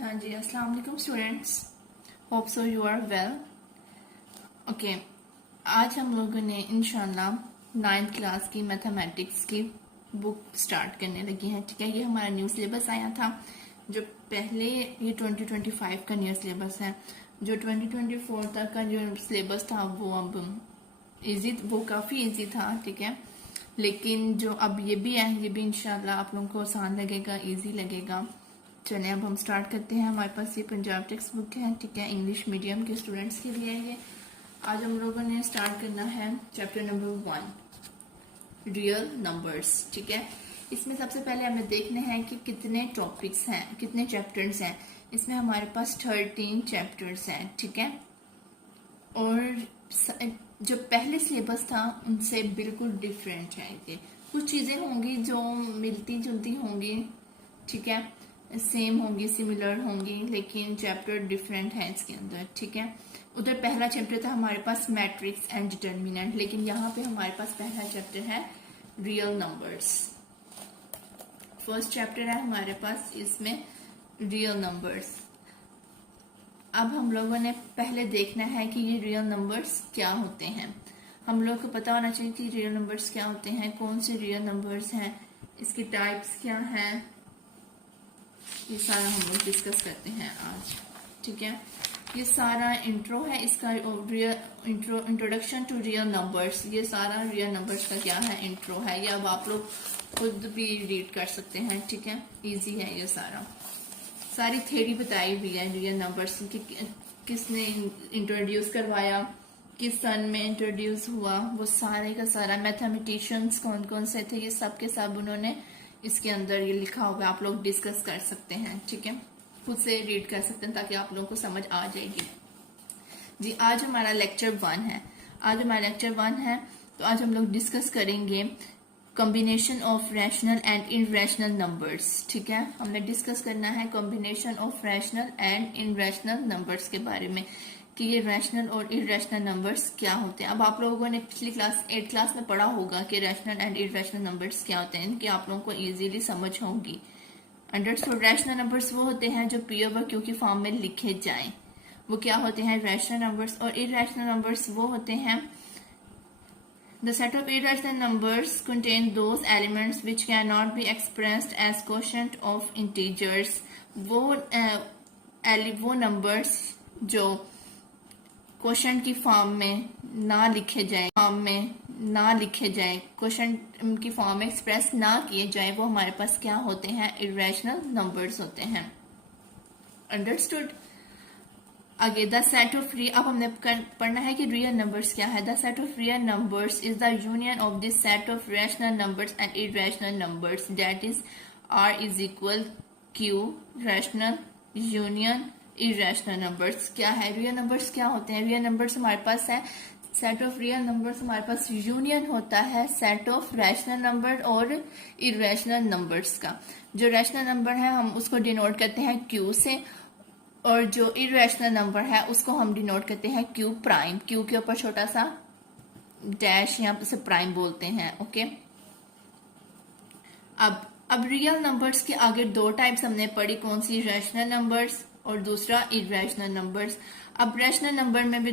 हाँ जी, अस्सलाम वालेकुम students. Hope so you are well. Okay, आज हम लोगों ने इंशाल्लाह 9th क्लास की मैथमेटिक्स की बुक स्टार्ट करने लगी हैं। ठीक है, ये हमारा न्यू सिलेबस आया था। जो पहले ये 2025 का न्यू सिलेबस है। जो 2024 तक का जो सिलेबस था वो अब वो काफ़ी इजी था। ठीक है, लेकिन जो अब ये भी है, ये भी इंशाल्लाह आप लोगों को आसान लगेगा, इजी लगेगा। चलिए अब हम स्टार्ट करते हैं। हमारे पास ये पंजाब टेक्स्ट बुक है। ठीक है, इंग्लिश मीडियम के स्टूडेंट्स के लिए ये आज हम लोगों ने स्टार्ट करना है चैप्टर नंबर 1, रियल नंबर्स। ठीक है, इसमें सबसे पहले हमें देखना है कि कितने टॉपिक्स हैं, कितने चैप्टर्स हैं। इसमें हमारे पास 13 चैप्टर्स हैं। ठीक है, और जो पहले सिलेबस था उनसे बिल्कुल डिफरेंट है। ये कुछ चीजें होंगी जो मिलती जुलती होंगी, ठीक है, सेम होंगी, सिमिलर होंगी, लेकिन चैप्टर डिफरेंट है इसके अंदर। ठीक है, उधर पहला चैप्टर था हमारे पास मैट्रिक्स एंड डिटर्मिनेंट, लेकिन यहाँ पे हमारे पास पहला चैप्टर है रियल नंबर्स। फर्स्ट चैप्टर है हमारे पास इसमें रियल नंबर्स। अब हम लोगों ने पहले देखना है कि ये रियल नंबर्स क्या होते हैं। हम लोग को पता होना चाहिए कि रियल नंबर्स क्या होते हैं, कौन से रियल नंबर्स हैं, इसकी टाइप्स क्या हैं। ये सारा हम लोग डिस्कस करते हैं आज। ठीक है, ये सारा इंट्रो है इसका, इंट्रोडक्शन टू रियल नंबर्स। ये सारा रियल नंबर्स का क्या है, इंट्रो है। ये अब आप लोग खुद भी रीड कर सकते हैं। ठीक है, इजी है ये सारी थ्योरी बताई हुई है रियल नंबर्स की, किसने इंट्रोड्यूस करवाया, किस सन में इंट्रोड्यूस हुआ, वो सारे का सारा, मैथमेटिशियंस कौन कौन से थे, ये सब के सब उन्होंने इसके अंदर ये लिखा हुआ है। आप लोग डिस्कस कर सकते हैं। ठीक है, खुद से रीड कर सकते हैं ताकि आप लोगों को समझ आ जाएगी। जी, आज हमारा लेक्चर 1 है। तो आज हम लोग डिस्कस करेंगे combination of rational and irrational numbers. ठीक है, हमने डिस्कस करना है combination of rational and irrational numbers के बारे में, कि ये रैशनल और इरैशनल नंबर्स क्या होते हैं। अब आप लोगों ने पिछली क्लास 8th क्लास में पढ़ा होगा कि रैशनल एंड इरैशनल नंबर्स क्या होते हैं, इनकी आप लोगों को इजीली समझ होगी। अंडरस्टूड। रैशनल नंबर्स वो होते हैं जो पी ओवर क्यू की फॉर्म में लिखे जाएं, वो क्या होते हैं, रैशनल नंबर्स। और इरैशनल नंबर्स वो होते हैं the set of irrational numbers contain those elements which cannot be expressed as quotient of integers। वो नंबर्स जो क्वेश्चन की फॉर्म में ना लिखे जाए, क्वेश्चन की फॉर्म में एक्सप्रेस ना किए जाए, वो हमारे पास क्या होते हैं, इरैशनल नंबर्स होते हैं। अंडरस्टूड। आगे द सेट ऑफ अब हमने पढ़ना है कि रियल नंबर्स क्या है। The set of real numbers is the union of this set of rational numbers and irrational numbers, that is R is equal Q, rational union irrational numbers. क्या है, real numbers क्या होते हैं। Real numbers हमारे पास है, set of real numbers हमारे पास union होता है सेट ऑफ रैशनल नंबर और इरैशनल नंबर्स का। जो रैशनल नंबर है हम उसको डिनोट करते हैं क्यू से, और जो इरैशनल नंबर है उसको हम डिनोट करते हैं क्यू प्राइम। क्यू के ऊपर छोटा सा डैश, यहाँ से प्राइम बोलते हैं। ओके, अब रियल नंबर्स के आगे 2 टाइप्स हमने पढ़ी, कौन सी, रैशनल नंबर्स और दूसरा इरैशनल नंबर्स। अब रैशनल नंबर में भी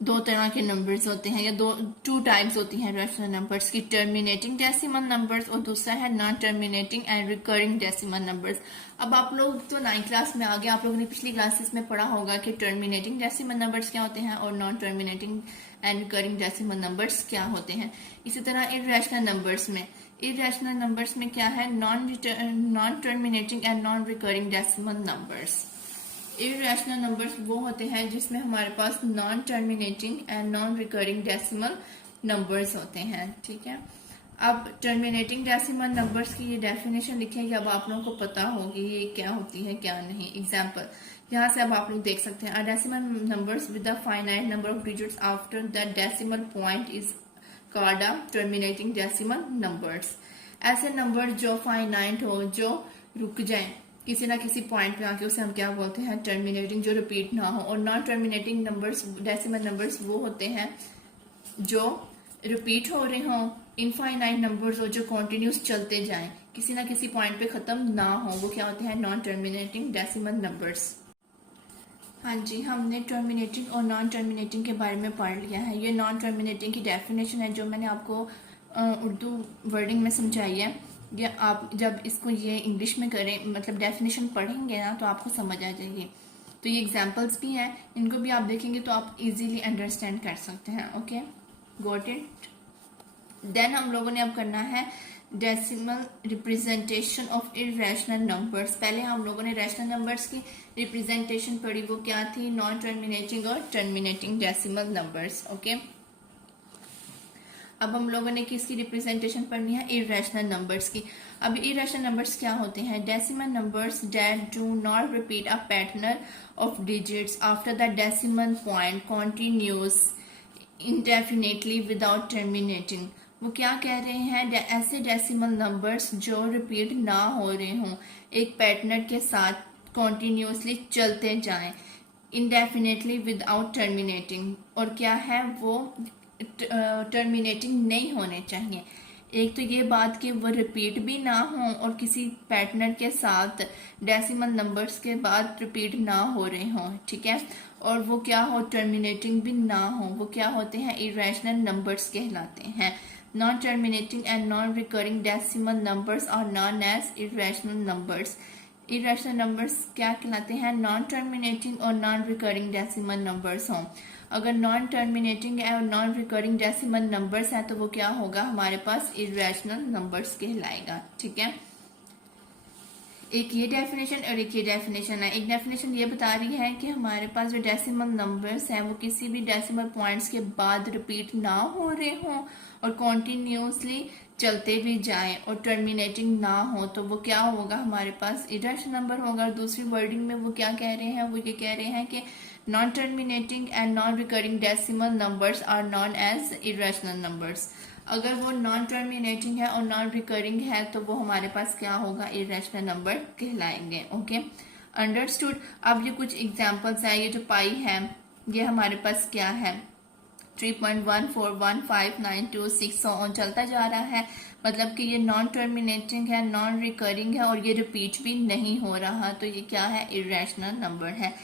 दो तरह के नंबर्स होते हैं, या 2 टाइप्स होती हैं रैशनल नंबर्स की, टर्मिनेटिंग डेसिमल नंबर्स और दूसरा है non terminating and recurring decimal numbers. अब आप लोग तो 9th क्लास में आ गए, आप लोगों ने पिछली क्लासेस में पढ़ा होगा कि टर्मिनेटिंग डेसिमल नंबर्स क्या होते हैं और non terminating and recurring decimal numbers क्या होते हैं। इसी तरह इरैशनल नंबर्स में क्या है, non terminating and non recurring decimal numbers. Irrational numbers वो होते हैं जिसमें हमारे पास non terminating and non recurring decimal numbers होते हैं। ठीक है, अब टर्मिनेटिंग डेसिमल नंबर्स की ये डेफिनेशन लिखेंगे, अब आप लोगों को पता होगी ये क्या होती है क्या नहीं। एग्जाम्पल यहाँ से अब आप लोग देख सकते हैं, decimal numbers with a finite number of digits after the decimal point is called a terminating decimal numbers. ऐसे नंबर जो फाइनाइट हो, जो रुक जाए किसी ना किसी पॉइंट पे आके, उसे हम क्या बोलते हैं, टर्मिनेटिंग, जो रिपीट ना हो। और non terminating numbers, decimal numbers वो होते हैं जो रिपीट हो रहे हों इनफाइनाइट नंबर्स हो जो कॉन्टिन्यूस चलते जाएं, किसी ना किसी पॉइंट पे खत्म ना हो, वो क्या होते हैं? Non terminating decimal numbers. हाँ जी, हमने टर्मिनेटिंग और नॉन टर्मिनेटिंग के बारे में पढ़ लिया है। ये नॉन टर्मिनेटिंग की डेफिनेशन है जो मैंने आपको उर्दू वर्डिंग में समझाई है। ये आप जब इसको ये इंग्लिश में करें, मतलब डेफिनेशन पढ़ेंगे ना, तो आपको समझ आ जाएगी। तो ये एग्जांपल्स भी हैं, इनको भी आप देखेंगे तो आप इजीली अंडरस्टैंड कर सकते हैं। Okay, got it. देन हम लोगों ने अब करना है decimal representation of irrational numbers. पहले हम लोगों ने रैशनल नंबर्स की रिप्रेजेंटेशन पढ़ी, वो क्या थी? नॉन टर्मिनेटिंग और टर्मिनेटिंग डेसिमल नंबर्स। ओके, अब हम लोगों ने किसकी रिप्रेजेंटेशन पढ़नी है? इरेशनल नंबर्स की। अब इरेशनल नंबर्स क्या होते हैं? Decimal numbers that do not repeat a pattern of digits after the decimal point continuous indefinitely without terminating. वो क्या कह रहे हैं? ऐसे डेसिमल नंबर्स जो रिपीट ना हो रहे हों, एक पैटर्न के साथ कॉन्टिन्यूसली चलते जाएं इंडेफिनेटली विदाउट टर्मिनेटिंग। और क्या है वो? टर्मिनेटिंग नहीं होने चाहिए। एक तो ये बात कि वो रिपीट भी ना हो और किसी पैटर्न के साथ डेसिमल नंबर्स के बाद रिपीट ना हो रहे हों, ठीक है। और वो क्या हो? टर्मिनेटिंग भी ना हो। वो क्या होते हैं? इरेशनल नंबर्स कहलाते हैं। Non terminating and non recurring decimal numbers are known as irrational numbers. Irrational numbers क्या कहलाते हैं? नॉन टर्मिनेटिंग और नॉन रिकरिंग डेसिमल नंबर्स हों। अगर नॉन टर्मिनेटिंग और नॉन रिकरिंग डेसिमल नंबर्स है तो वो क्या होगा? हमारे पास इरेशनल नंबर्स कहलाएगा, ठीक है। एक ये डेफिनेशन और एक ये डेफिनेशन है। एक डेफिनेशन ये बता रही है कि हमारे पास जो डेसिमल नंबर्स हैं वो किसी भी डेसिमल पॉइंट्स के बाद रिपीट ना हो रहे हों और कॉन्टिन्यूसली चलते भी जाएं और टर्मिनेटिंग ना हो, तो वो क्या होगा? हमारे पास इरेशनल नंबर होगा। दूसरी वर्डिंग में वो क्या कह रहे हैं? वो ये कह रहे हैं कि non terminating and non recurring decimal numbers are known as irrational numbers. अगर वो नॉन टर्मिनेटिंग है और नॉन रिकरिंग है तो वो हमारे पास क्या होगा? इरेशनल नंबर कहलाएंगे। Okay, understood. अब ये कुछ एग्जांपल्स हैं। ये जो पाई है ये हमारे पास क्या है? 3.141592 ऑन चलता जा रहा है, मतलब कि ये नॉन टर्मिनेटिंग है, नॉन रिकरिंग है और ये रिपीट भी नहीं हो रहा, तो ये क्या है? इरेशनल नंबर है।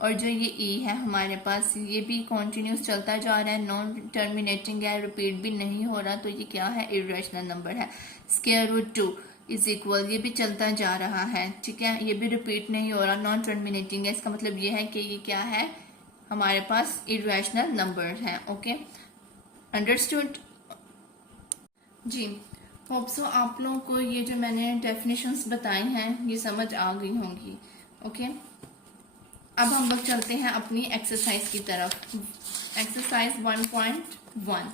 और जो ये ई है हमारे पास, ये भी कॉन्टिन्यूस चलता जा रहा है, नॉन टर्मिनेटिंग है, रिपीट भी नहीं हो रहा, तो ये क्या है? इरेशनल नंबर है। स्क्वायर रूट 2 इज इक्वल, ये भी चलता जा रहा है, ठीक है, ये भी रिपीट नहीं हो रहा, नॉन टर्मिनेटिंग है। इसका मतलब ये है कि ये क्या है? हमारे पास इरेशनल नंबर है। ओके, अंडरस्टूड जी। होप सो आप लोगों को ये जो मैंने डेफिनेशंस बताई हैं ये समझ आ गई होंगी। ओके, अब हम लोग चलते हैं अपनी एक्सरसाइज की तरफ। एक्सरसाइज 1.1।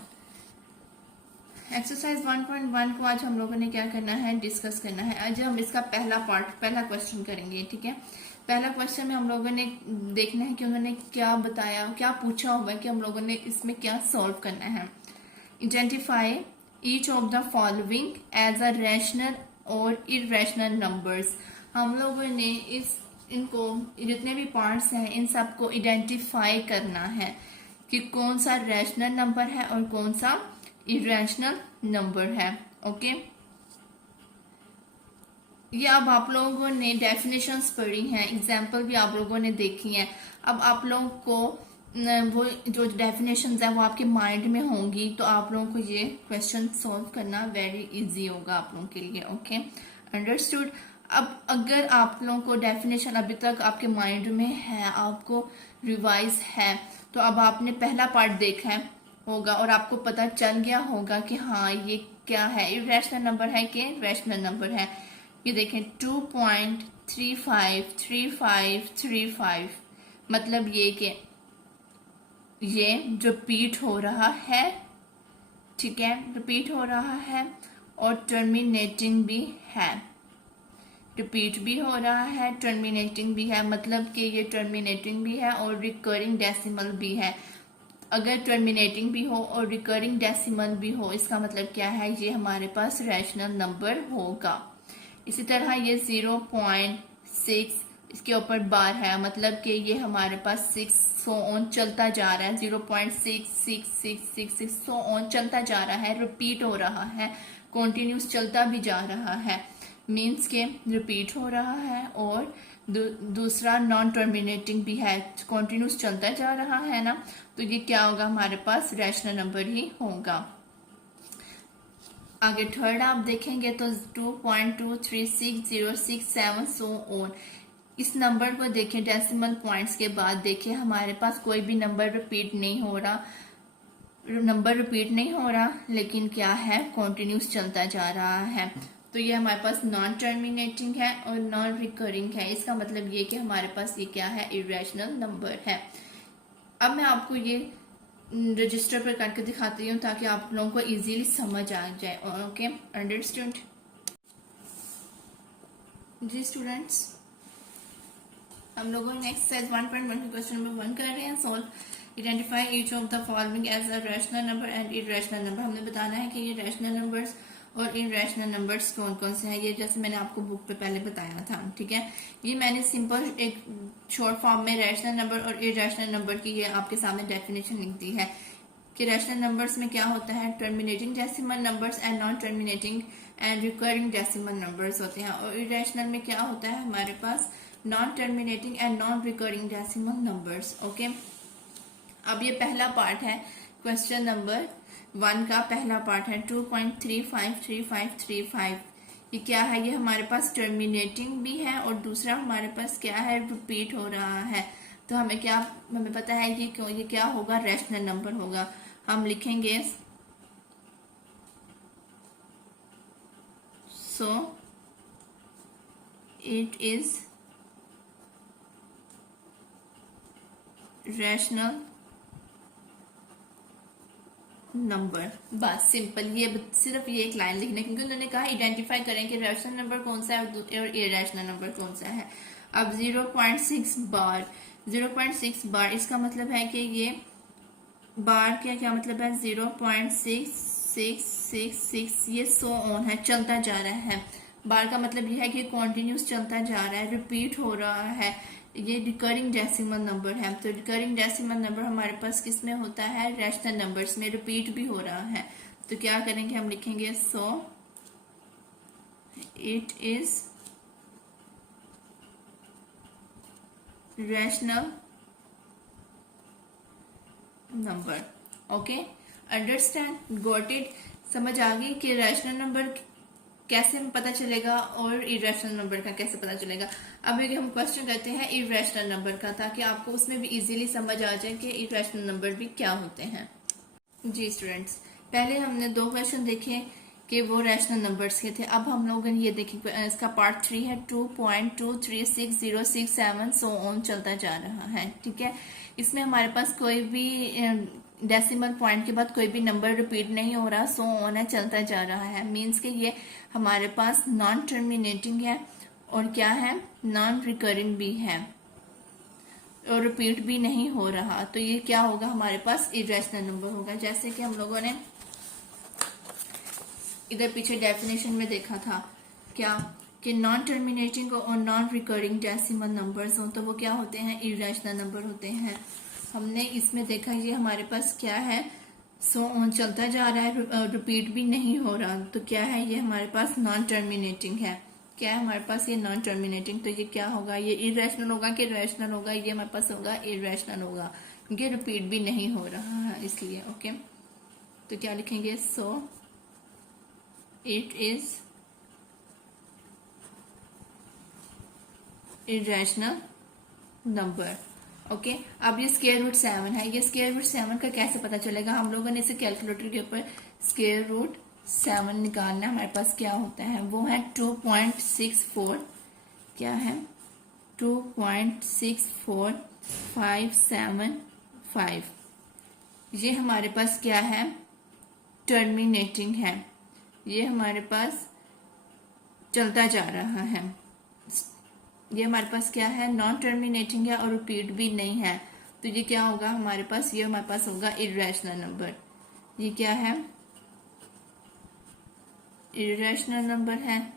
एक्सरसाइज 1.1 को आज हम लोगों ने क्या करना है? डिस्कस करना है। आज हम इसका पहला क्वेश्चन करेंगे, ठीक है। पहला क्वेश्चन में हम लोगों ने देखना है कि उन्होंने क्या बताया, क्या पूछा हुआ है कि हम लोगों ने इसमें क्या सॉल्व करना है। Identify each of the following as a rational और इरेशनल नंबर्स। हम लोगों ने इनको जितने भी पार्ट्स हैं इन सबको आइडेंटिफाई करना है कि कौन सा रैशनल नंबर है और कौन सा इरेशनल नंबर है। ओके, ये अब आप लोगों ने डेफिनेशंस पढ़ी हैं, एग्जाम्पल भी आप लोगों ने देखी हैं। अब आप लोगों को वो जो डेफिनेशंस हैं वो आपके माइंड में होंगी, तो आप लोगों को ये क्वेश्चन सॉल्व करना वेरी इजी होगा आप लोगों के लिए। Okay, understood. अब अगर आप लोगों को डेफिनेशन अभी तक आपके माइंड में है, आपको रिवाइज है, तो अब आपने पहला पार्ट देखा होगा और आपको पता चल गया होगा कि हाँ ये क्या है, इरेशनल नंबर है कि रैशनल नंबर है। ये देखें 2.353535, मतलब ये कि ये रिपीट हो रहा है, ठीक है, रिपीट हो रहा है और टर्मिनेटिंग भी है। रिपीट भी हो रहा है, टर्मिनेटिंग भी है, मतलब कि ये टर्मिनेटिंग भी है और रिकरिंग डेसिमल भी है। अगर टर्मिनेटिंग भी हो और रिकरिंग डेसिमल भी हो, इसका मतलब क्या है? ये हमारे पास रैशनल नंबर होगा। इसी तरह ये 0.6 इसके ऊपर बार है, मतलब कि ये हमारे पास 6 सो ऑन चलता जा रहा है, 0.6666 सो ऑन चलता जा रहा है, रिपीट हो रहा है, कॉन्टिन्यूस चलता भी जा रहा है, मीन्स के रिपीट हो रहा है। और दूसरा नॉन टर्मिनेटिंग भी है, कॉन्टिन्यूस चलता जा रहा है ना, तो ये क्या होगा, हमारे पास रैशनल नंबर ही होगा। आगे थर्ड आप देखेंगे तो 2.23606 सो ऑन, इस नंबर को देखें डेसिमल पॉइंट्स के बाद, देखिए हमारे पास कोई भी नंबर रिपीट नहीं हो रहा, लेकिन क्या है, कॉन्टिन्यूस चलता जा रहा है। तो ये हमारे पास नॉन टर्मिनेटिंग है और नॉन रिकरिंग है, इसका मतलब ये कि हमारे पास ये क्या है, इरेशनल नंबर है। अब मैं आपको ये रजिस्टर पर करके दिखाती हूँ ताकि आप लोगों को इजीली समझ आ जाए। ओके, अंडरस्टूड जी स्टूडेंट्स। हम लोगों ने एक्सरसाइज 1.1 क्वेश्चन नंबर 1 कर रहे हैं, solve identify each of the following as a rational number and irrational number. हमने बताना है कि ये रैशनल नंबर्स और इरेशनल नंबर्स कौन कौन से हैं, ये जैसे मैंने आपको बुक पे पहले बताया था, ठीक है। ये मैंने सिंपल एक शॉर्ट फॉर्म में रैशनल नंबर और इरेशनल नंबर की ये आपके सामने डेफिनेशन लिख दी है कि रैशनल नंबर्स में क्या होता है, terminating decimal numbers and non terminating and recurring decimal numbers होते हैं। और इरेशनल में क्या होता है, हमारे पास non terminating and non recurring decimal numbers. Okay, अब ये पहला पार्ट है क्वेश्चन नंबर 1 का, पहला पार्ट है 2.353535। ये क्या है, ये हमारे पास टर्मिनेटिंग भी है और दूसरा हमारे पास क्या है, रिपीट हो रहा है। तो हमें पता है कि ये क्या होगा, रैशनल नंबर होगा। हम लिखेंगे so it is rational number, बस सिंपल, ये सिर्फ ये एक लाइन लिखना, क्योंकि उन्होंने कहा आइडेंटिफाई करें कि रैशनल नंबर कौन सा है और इरेशनल नंबर कौन सा है। अब 0.6 बार, इसका मतलब है कि ये बार क्या मतलब है, 0.6666, ये सो ऑन है, चलता जा रहा है। बार का मतलब ये है कि कॉन्टिन्यूस चलता जा रहा है, रिपीट हो रहा है, ये रिकरिंग डेसिमल नंबर है। तो रिकरिंग डेसिमल नंबर हमारे पास किस में होता है, रैशनल नंबर्स में, रिपीट भी हो रहा है। तो क्या करेंगे, हम लिखेंगे so it is rational number. Okay, understand, got it, समझ आ गई कि रैशनल नंबर कैसे पता चलेगा और इरेशनल नंबर का कैसे पता चलेगा। अब हम क्वेश्चन करते हैं इरेशनल नंबर का, ताकि आपको उसमें भी इजीली समझ आ जाए कि इरेशनल नंबर भी क्या होते हैं। जी स्टूडेंट्स, पहले हमने 2 क्वेश्चन देखे कि वो रैशनल नंबर्स के थे। अब हम लोगों ने ये देखी, इसका पार्ट 3 है, 2.23606 सो ऑन चलता जा रहा है, ठीक है। इसमें हमारे पास कोई भी डेसिमल पॉइंट के बाद कोई भी नंबर रिपीट नहीं हो रहा, सो ऑन है, चलता जा रहा है, मीन्स कि ये हमारे पास नॉन टर्मिनेटिंग है और क्या है, नॉन रिकरिंग भी है और रिपीट भी नहीं हो रहा। तो ये क्या होगा, हमारे पास इरेशनल नंबर होगा। जैसे कि हम लोगों ने इधर पीछे डेफिनेशन में देखा था क्या, कि नॉन टर्मिनेटिंग और नॉन रिकरिंग डेसिमल नंबर्स हो तो वो क्या होते हैं, इरेशनल नंबर होते हैं। हमने इसमें देखा ये हमारे पास क्या है, सो ऑन चलता जा रहा है, रिपीट भी नहीं हो रहा, तो क्या है, ये हमारे पास नॉन टर्मिनेटिंग है। क्या है हमारे पास, ये नॉन टर्मिनेटिंग, तो ये क्या होगा, ये इरेशनल होगा कि रैशनल होगा, ये हमारे पास होगा इरेशनल होगा, क्योंकि रिपीट भी नहीं हो रहा है इसलिए। ओके, तो क्या लिखेंगे, so it is irrational number. Okay, अब ये स्क्वायर रूट 7 है, ये स्क्वायर रूट 7 का कैसे पता चलेगा, हम लोगों ने इसे कैलकुलेटर के ऊपर स्क्वायर रूट 7 निकालना है। हमारे पास क्या होता है, वो है 2.64, क्या है, 2.64575। ये हमारे पास क्या है, टर्मिनेटिंग है, ये हमारे पास चलता जा रहा है। ये हमारे पास क्या है, नॉन टर्मिनेटिंग है और रिपीट भी नहीं है, तो ये क्या होगा हमारे पास, ये हमारे पास होगा इरेशनल नंबर। ये क्या है, इरेशनल नंबर है।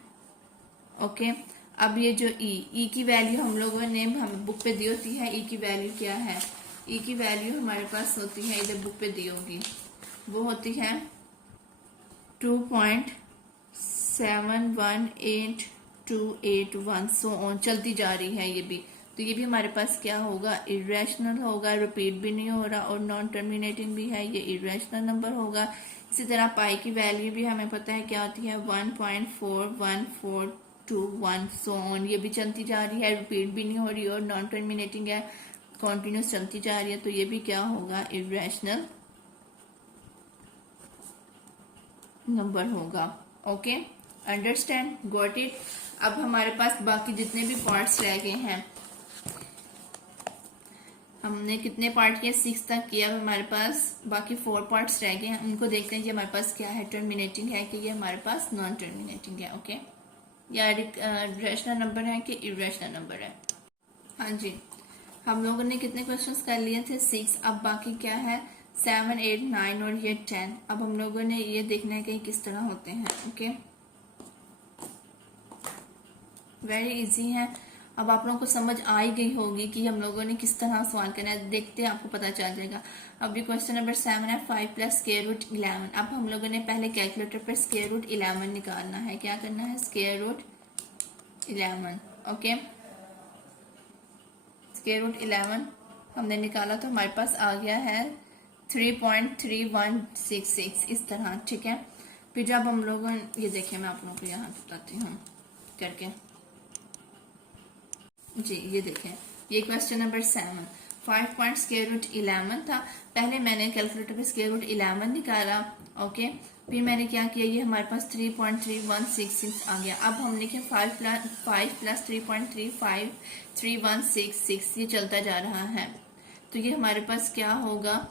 ओके, अब ये जो ई की वैल्यू हम लोगों ने हमें बुक पे दी होती है, ई की वैल्यू क्या है, ई की वैल्यू हमारे पास होती है, इधर बुक पे दी होगी, वो होती है 2.71821 सो ऑन, चलती जा रही है ये भी। तो ये भी हमारे पास क्या होगा, इरेशनल होगा, रिपीट भी नहीं हो रहा और नॉन टर्मिनेटिंग भी है, ये इरेशनल नंबर होगा। इसी तरह पाई की वैल्यू भी हमें पता है क्या होती है 1.41421 सो ऑन, ये भी चलती जा रही है, रिपीट भी नहीं हो रही और नॉन टर्मिनेटिंग है, कॉन्टिन्यूस चलती जा रही है। तो ये भी क्या होगा, इरेशनल नंबर होगा। Okay, understand, got it. अब हमारे पास बाकी जितने भी पार्ट्स रह गए हैं, हमने कितने पार्ट किए, 6 तक किया। अब हमारे पास बाकी 4 पार्ट्स रह गए हैं, उनको देखते हैं कि हमारे पास क्या है, टर्मिनेटिंग है कि ये हमारे पास नॉन टर्मिनेटिंग है। ओके, या रेशनल नंबर है कि इरेशनल नंबर है। हाँ जी, हम लोगों ने कितने क्वेश्चंस कर लिए थे, 6। अब बाकी क्या है, 7, 8, 9 और ये 10। अब हम लोगों ने ये देखना है कि किस तरह होते हैं। ओके, वेरी इजी है। अब आप लोगों को समझ आ ही गई होगी कि हम लोगों ने किस तरह सवाल करना है, देखते हैं आपको पता चल जाएगा। अब ये क्वेश्चन नंबर 7 है, 5 + स्क्वायर रूट 11। अब हम लोगों ने पहले कैलकुलेटर पर स्क्वायर रूट 11 निकालना है। क्या करना है, square root 11। Okay, square root 11 हमने निकाला तो हमारे पास आ गया है 3.3166 इस तरह। ठीक है, फिर जब हम लोगों ये देखिए, मैं आप लोगों को यहाँ बताती हूँ करके जी। ये देखें, ये question number 7 5 point square root 11 था। पहले मैंने कैलकुलेटर पे स्क्वायर रूट 11 निकाला। ओके, फिर मैंने क्या किया, ये हमारे पास 3.3166 आ गया। अब हम लिखे 5 + 3.3166, ये चलता जा रहा है। तो ये हमारे पास क्या होगा,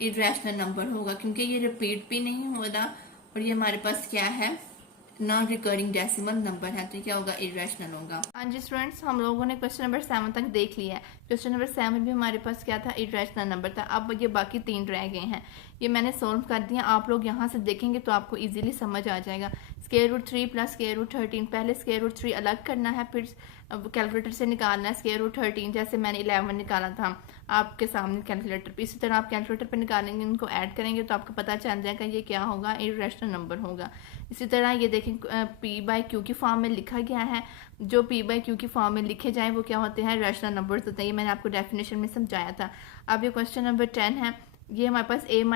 इरेशनल नंबर होगा, क्योंकि ये रिपीट भी नहीं हो रहा और ये हमारे पास क्या है, नॉन रिकरिंग डेसिमल नंबर है। तो क्या होगा, इरेशनल होगा। हाँ जी स्टूडेंट्स, हम लोगों ने क्वेश्चन नंबर 7 तक देख लिया है। क्वेश्चन नंबर 7 भी हमारे पास क्या था, इरेशनल नंबर था। अब ये बाकी 3 रह गए हैं, ये मैंने सोल्व कर दिया। आप लोग यहाँ से देखेंगे तो आपको इजीली समझ आ जाएगा। स्क्वायर रूट 3 + स्क्वायर रूट 13, पहले स्क्वायर रूट 3 अलग करना है, फिर कैलकुलेटर से निकालना है स्क्वायर रूट 13, जैसे मैंने 11 निकाला था आपके सामने कैलकुलेटर पे। इसी तरह आप कैलकुलेटर पे निकालेंगे, इनको ऐड करेंगे तो आपको पता चल जाएगा ये क्या होगा, इरेशनल नंबर होगा। इसी तरह ये देखें, P/Q की फॉर्म में लिखा गया है, जो P/Q की फॉर्म में लिखे जाए वो क्या होते हैं, रैशनल नंबर्स होते हैं। ये मैंने आपको डेफिनेशन में समझाया था। अब ये क्वेश्चन नंबर 10 है, ये हमारे पास A - B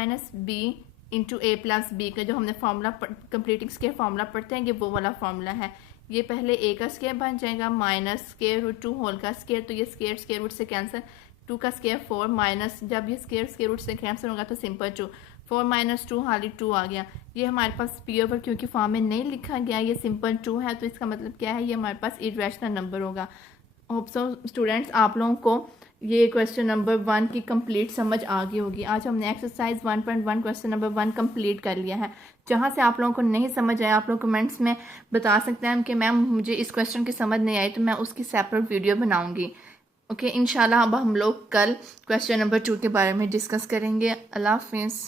× A + B का जो हमने फार्मूला कंप्लीटिंग स्क्वायर फार्मूला पढ़ते हैं, ये वो वाला फार्मूला है। ये पहले A का स्क्वायर बन जाएगा माइनस स्क्वायर रूट 2 होल का स्क्वायर, तो ये स्क्वायर स्क्वायर रूट से कैंसिल, 2 का स्क्वायर 4 माइनस, जब ये स्क्वायर स्क्वायर रूट से कैंसिल होगा तो सिंपल 2, 4 - 2 हाली 2 आ गया। ये हमारे पास P/Q की फॉर्म में नहीं लिखा गया, ये सिंपल 2 है, तो इसका मतलब क्या है, ये हमारे पास इरेशनल नंबर होगा। होप सो स्टूडेंट्स आप लोगों को ये क्वेश्चन नंबर 1 की कंप्लीट समझ आ गई होगी। आज हमने एक्सरसाइज 1.1 क्वेश्चन नंबर 1 कंप्लीट कर लिया है। जहाँ से आप लोगों को नहीं समझ आया, आप लोग कमेंट्स में बता सकते हैं कि मैम मुझे इस क्वेश्चन की समझ नहीं आई, तो मैं उसकी सेपरेट वीडियो बनाऊंगी। ओके, इंशाल्लाह अब हम लोग कल क्वेश्चन नंबर 2 के बारे में डिस्कस करेंगे। अल्लाह हाफिज़।